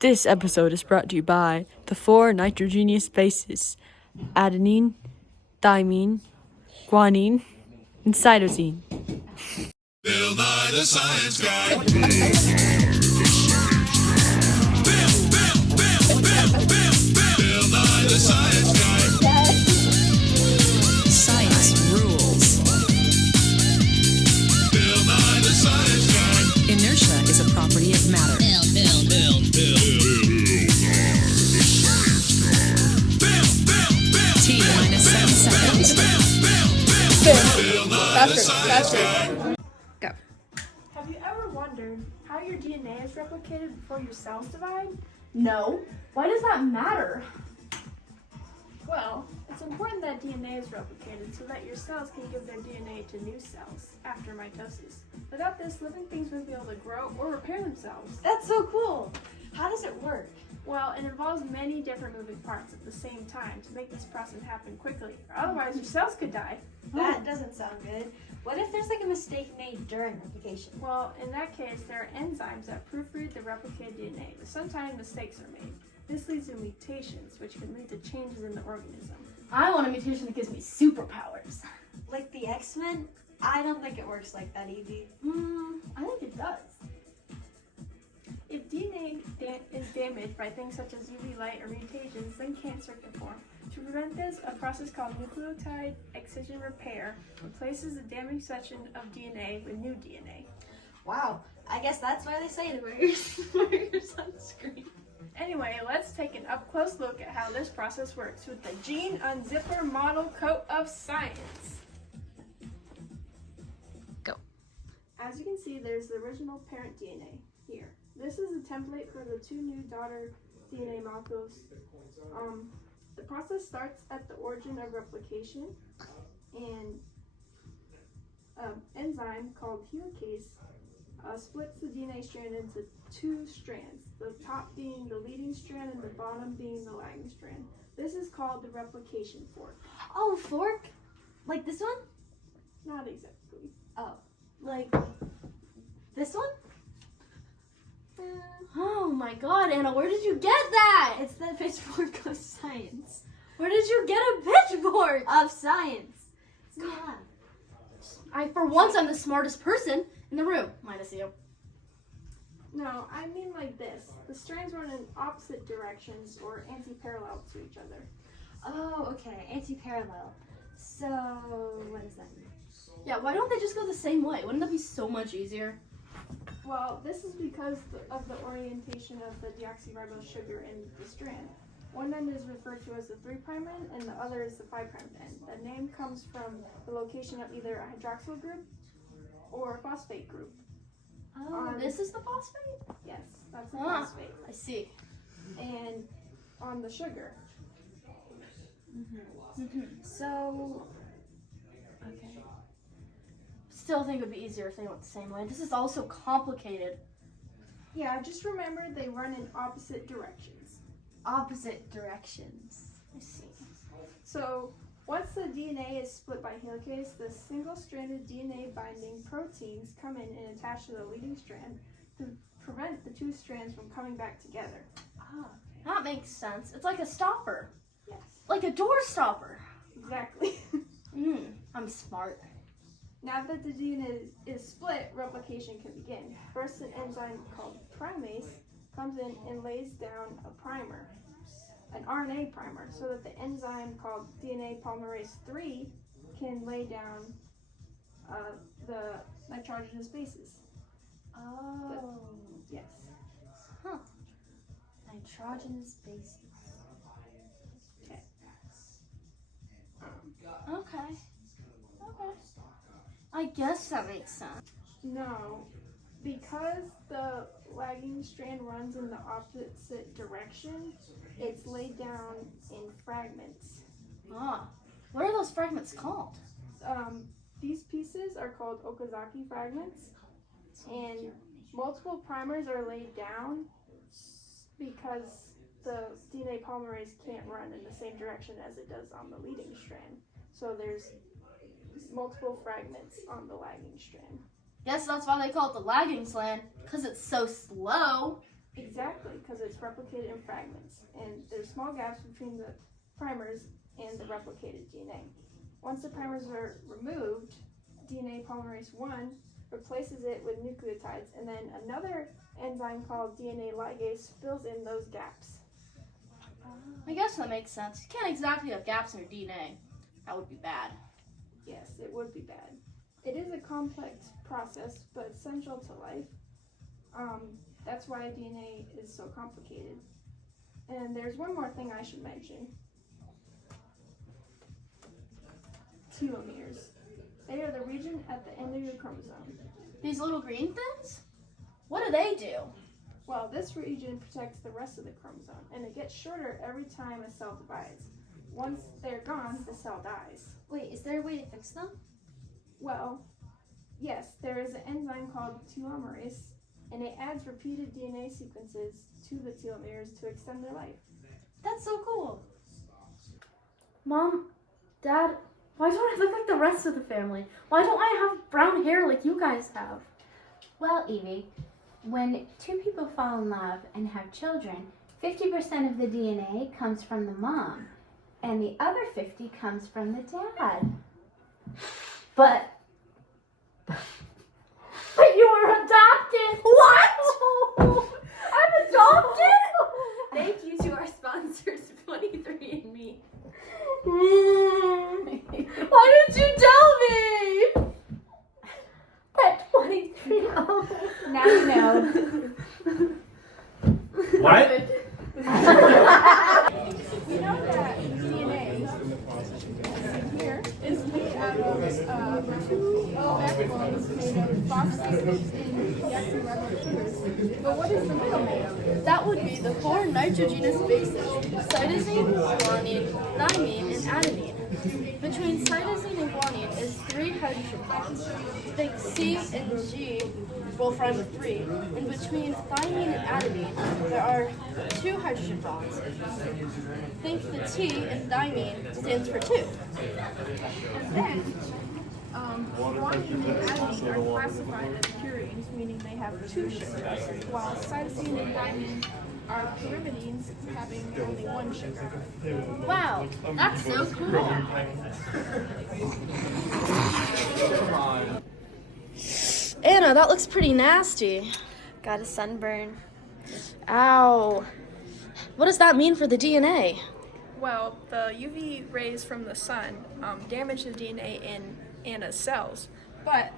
This episode is brought to you by the four nitrogenous bases: adenine, thymine, guanine, and cytosine. Bill Nye the Science Guy. Bill Nye the Science Guy. Science rules. Bill Nye the Science Guy. Inertia is a property of matter. T minus 7 seconds. Bill Nye the Science Guy. Go. Have you ever wondered how your DNA is replicated before your cells divide? No. Why does that matter? Well, it's important that DNA is replicated so that your cells can give their DNA to new cells after mitosis. Without this, living things wouldn't be able to grow or repair themselves. That's so cool. How does it work? Well, it involves many different moving parts at the same time to make this process happen quickly, or otherwise your cells could die. That doesn't sound good. What if there's like a mistake made during replication? Well, in that case, there are enzymes that proofread the replicated DNA, but sometimes mistakes are made. This leads to mutations, which can lead to changes in the organism. I want a mutation that gives me superpowers. Like the X-Men? I don't think it works like that, Evie. I think it does. If DNA is damaged by things such as UV light or mutations, then cancer can form. To prevent this, a process called nucleotide excision repair replaces the damaged section of DNA with new DNA. Wow. I guess that's why they say to wear your sunscreen. Anyway, let's take an up-close look at how this process works with the Gene Unzipper Model Coat of Science. Go. As you can see, there's the original parent DNA here. This is a template for the two new daughter DNA molecules. The process starts at the origin of replication, and an enzyme called helicase splits the DNA strand into two strands, the top being the leading strand and the bottom being the lagging strand. This is called the replication fork. Oh, fork? Like this one? Not exactly. Oh. Like this one? Oh my god, Anna, where did you get that? It's the pitchfork of science. Where did you get a pitchfork? Of science. Yeah. For once, I'm the smartest person in the room, minus you. No, I mean like this. The strands run in opposite directions or anti-parallel to each other. Oh, okay. Anti-parallel. So, what does that mean? Yeah, why don't they just go the same way? Wouldn't that be so much easier? Well, this is because of the orientation of the deoxyribose sugar in the strand. One end is referred to as the 3' end and the other is the 5' end. The name comes from the location of either a hydroxyl group or a phosphate group. Oh, this is the phosphate? Yes, that's the Ah. phosphate. I see. And on the sugar. So, okay. Still think it would be easier if they went the same way. This is all so complicated. Yeah, just remember they run in opposite directions. Opposite directions. I see. So, once the DNA is split by helicase, the single-stranded DNA binding proteins come in and attach to the leading strand to prevent the two strands from coming back together. That makes sense. It's like a stopper. Yes, Like a door stopper. exactly. I'm smart. Now that the DNA is split, replication can begin. First, an enzyme called primase comes in and lays down a primer, an RNA primer, so that the enzyme called DNA polymerase III can lay down the nitrogenous bases. Oh. Yes. Nitrogenous bases. Okay. I guess that makes sense. No, because the lagging strand runs in the opposite direction, it's laid down in fragments. What are those fragments called? These pieces are called Okazaki fragments, and multiple primers are laid down because the DNA polymerase can't run in the same direction as it does on the leading strand. So there's multiple fragments on the lagging strand. Guess that's why they call it the lagging strand, because it's so slow. Exactly, because because it's replicated in fragments, and there's small gaps between the primers and the replicated DNA. Once the primers are removed, DNA polymerase 1 replaces it with nucleotides, and then another enzyme called DNA ligase fills in those gaps. I guess that makes sense. You can't exactly have gaps in your DNA. That would be bad. Yes, it would be bad. It is a complex process, but essential to life. That's why DNA is so complicated. And there's one more thing I should mention. Telomeres. They are the region at the end of your chromosome. These little green things? What do they do? Well, this region protects the rest of the chromosome, and it gets shorter every time a cell divides. Once they're gone, the cell dies. Wait, is there a way to fix them? Well, yes, there is an enzyme called telomerase, and it adds repeated DNA sequences to the telomeres to extend their life. That's so cool. Mom, Dad, why don't I look like the rest of the family? Why don't I have brown hair like you guys have? Well, Evie, when two people fall in love and have children, 50% of the DNA comes from the mom, and the other 50 comes from the dad. But you were adopted! What? I'm adopted? Thank you to our sponsors, 23andMe. Why didn't you tell me? At 23. Now you know. What? We know that DNA here is made out of two backbones made of phosphate and deoxyribonucleic sugars. But what is the middle made of? That would be the four nitrogenous bases: cytosine, guanine, thymine, and adenine. Between cytosine and guanine is 3 hydrogen bonds. Think C and G both rhyme with 3. And between thymine and adenine, there are 2 hydrogen bonds. Think the T in thymine stands for 2. And then, guanine and adenine are classified as purines, meaning they have 2 sugars, while cytosine and thymine are pyrimidines, having only 1 sugar. Wow, that's so cool. Anna, that looks pretty nasty. Got a sunburn. Ow. What does that mean for the DNA? Well, the UV rays from the sun damage the DNA in Anna's cells, but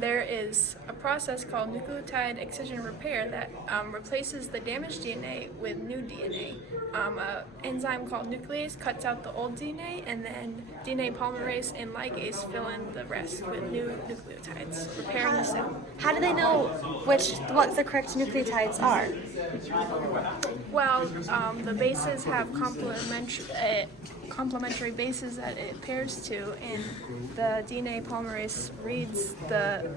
there is a process called nucleotide excision repair that replaces the damaged DNA with new DNA. An enzyme called nuclease cuts out the old DNA, and then DNA polymerase and ligase fill in the rest with new nucleotides, repairing the cell. How do they know what the correct nucleotides are? Well, the bases have complementary bases that it pairs to, and the DNA polymerase reads the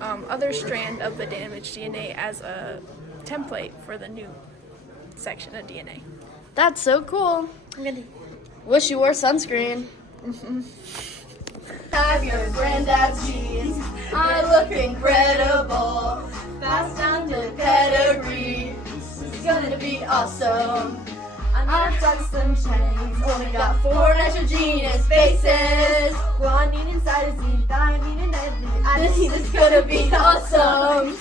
other strand of the damaged DNA as a template for the new section of DNA. That's so cool. I'm gonna Wish you wore sunscreen. Have your granddad's genes. I look incredible. Passed down to pedigree. It's gonna be awesome. I've done some chains. Only got 4 nitrogenous bases. Guanine and cytosine, thymine and adenine. Adenine is gonna be awesome.